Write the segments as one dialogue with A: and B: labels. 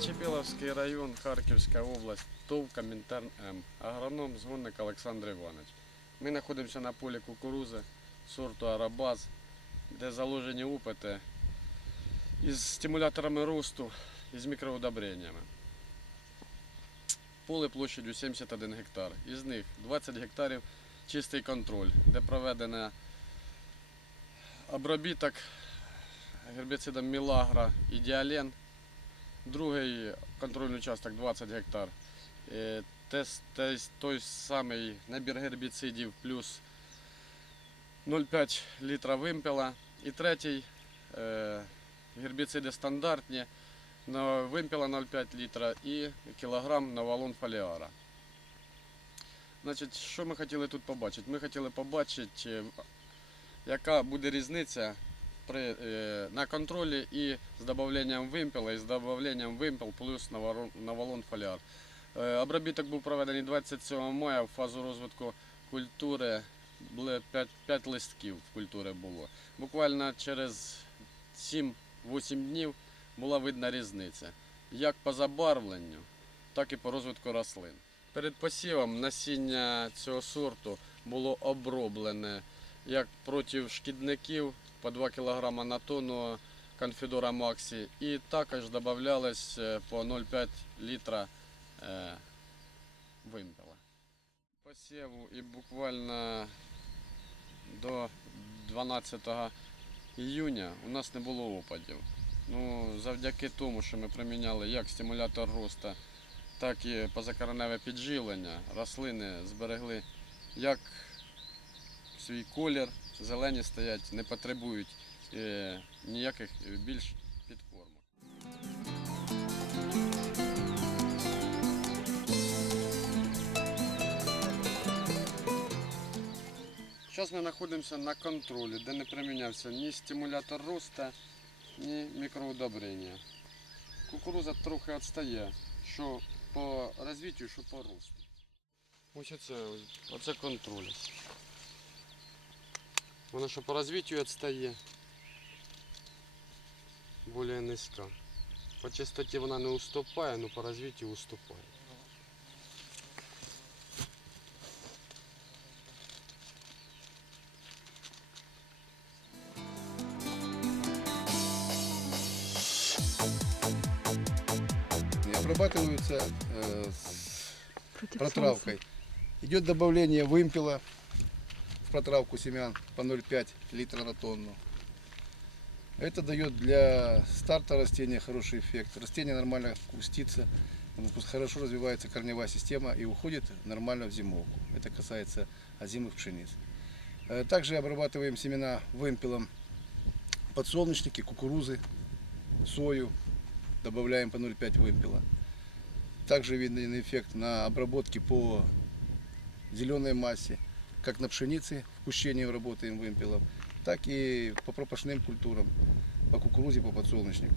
A: Саратовський район, Харківська область, ТОВ Комінтерн М. Агроном, згонник Олександр Іванович. Ми знаходимося на полі кукурузи сорту Арабаз, де заложені опити із стимуляторами росту і з мікроудобреннями. Поле площадю 71 гектар. Із них 20 гектарів чистий контроль, де проведено обробіток гербіцидом Мілагра і Діален. Другий контрольний участок 20 гектар. Е, Тес, тес, той самий набір гербіцидів плюс 0,5 літра вимпела. І третій е, гербіциди стандартні вимпела 0,5 літра і кілограм на валон фоліара. Значить, що ми хотіли тут побачити? Ми хотіли побачити, е, яка буде різниця при, е, на контролі і з додаванням вимпела, і з додаванням вимпел плюс навалон фоліар. Е, Обробіток був проведений 27 мая в фазу розвитку культури. Були 5, 5 листків культури було. Буквально через 7-8 днів була видна різниця. Як по забарвленню, так і по розвитку рослин. Перед посівом насіння цього сорту було оброблене як проти шкідників по 2 кг на тонну конфідора Максі і також додавалось е, по 0,5 літра е, вимпела. Посіву і буквально до 12 іюня у нас не було опадів. Ну, завдяки тому, що ми приміняли як стимулятор росту, так і позакореневе підживлення, рослини зберегли як свій колір, зелені стоять, не потребують е, ніяких е, більш підкормок. Зараз ми знаходимося на контролі, де не примінявся ні стимулятор росту, ні мікроудобрення. Кукуруза трохи відстає, що по розвиттю, що по росту. Ось оце, оце контроль. Вона що по розвиттю відстає, більш низька. По частоті вона не уступає, але по розвиттю уступає.
B: И обрабатываются э, с
C: Против
B: протравкой. Идет добавление вымпела в протравку семян по 0,5 литра на тонну. Это дает для старта растения хороший эффект. Растение нормально кустится, хорошо развивается корневая система и уходит нормально в зимовку. Это касается озимых пшениц. Э, Также обрабатываем семена вымпелом подсолнечники, кукурузы, сою. Добавляем по 0,5 вымпела. Также виден эффект на обработке по зеленой массе, как на пшенице в кущении работаем вымпелом, так и по пропашным культурам, по кукурузе, по подсолнечнику.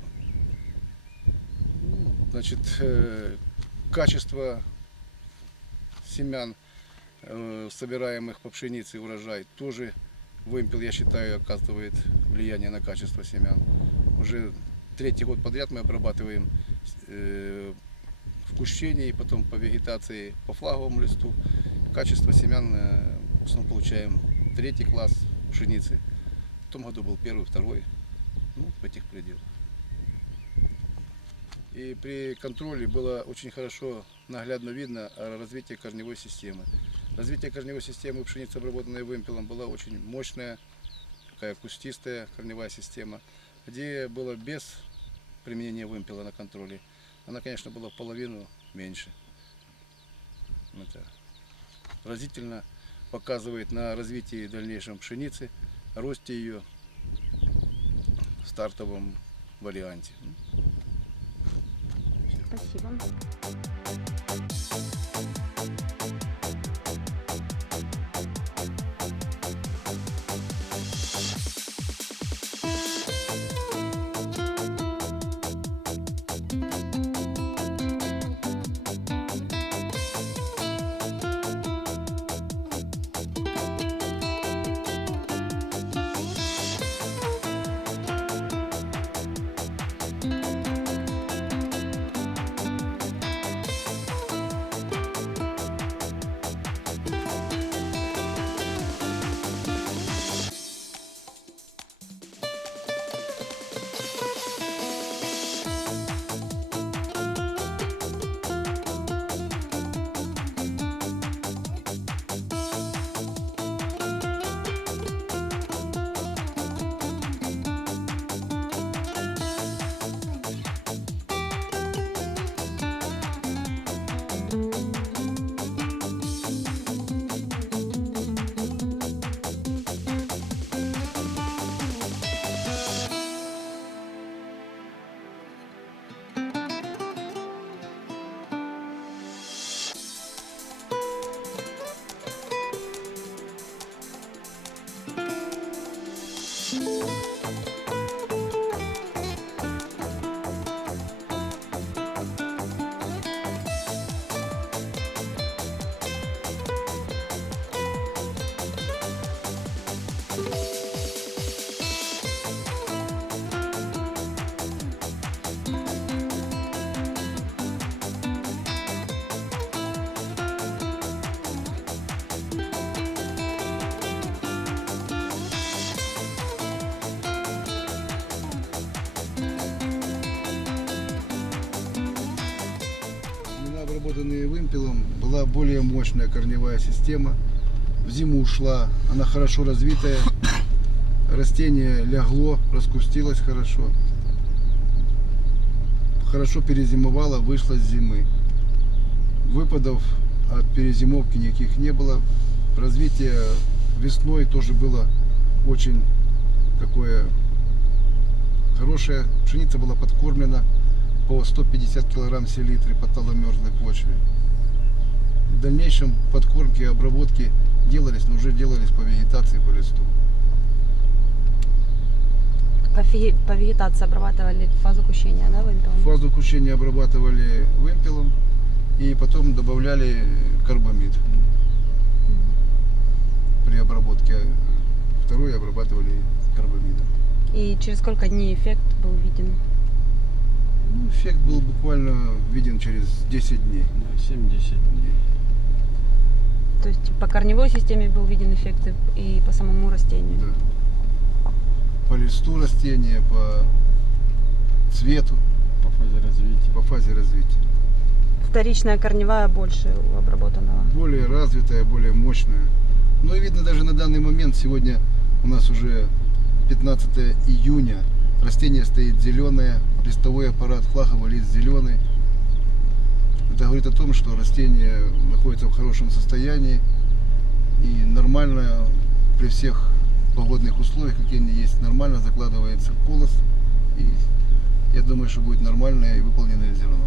B: Значит, э, качество семян, э, собираемых по пшенице урожай, тоже вымпел, я считаю, оказывает влияние на качество семян. Уже третий год подряд мы обрабатываем э, в кущении, потом по вегетации по флаговому листу. Качество семян в основном получаем третий класс пшеницы. В том году был первый, второй, ну, в этих пределах. И при контроле было очень хорошо наглядно видно развитие корневой системы. Развитие корневой системы пшеницы, обработанной вымпелом, была очень мощная, такая кустистая корневая система, где было без применения вымпела на контроле. Она, конечно, была в половину меньше. Это разительно показывает на развитии дальнейшем пшеницы, росте ее в стартовом варианте.
C: Спасибо.
B: Вымпелом, была более мощная корневая система. В зиму ушла, она хорошо развитая. Растение лягло, раскустилось хорошо. Хорошо перезимовало, вышло с зимы. Выпадов от перезимовки никаких не было. Развитие весной тоже было очень такое хорошее. Пшеница была подкормлена по 150 килограмм селитры по таломерзлой почве. В дальнейшем подкормки и обработки делались, но уже делались по вегетации, по листу.
C: По, по вегетации обрабатывали фазу кущения, да, вымпелом?
B: Фазу кущения обрабатывали вымпелом и потом добавляли карбамид при обработке. Второй обрабатывали карбамидом.
C: И через сколько дней эффект был виден?
B: Ну, эффект был буквально виден через 10 дней.
A: 70 дней.
C: То есть по корневой системе был виден эффект и- по самому растению?
B: Да. По листу растения, по цвету,
A: По фазе развития.
B: по фазе развития.
C: Вторичная корневая больше у обработанного.
B: более развитая, более мощная. Ну и видно даже на данный момент, сегодня у нас уже 15 июня, растение стоит зеленое, листовой аппарат, флаговый лист зеленый. Это говорит о том, что растение находится в хорошем состоянии и нормально при всех погодных условиях, какие они есть, нормально закладывается колос. И я думаю, что будет нормальное и выполненное зерно.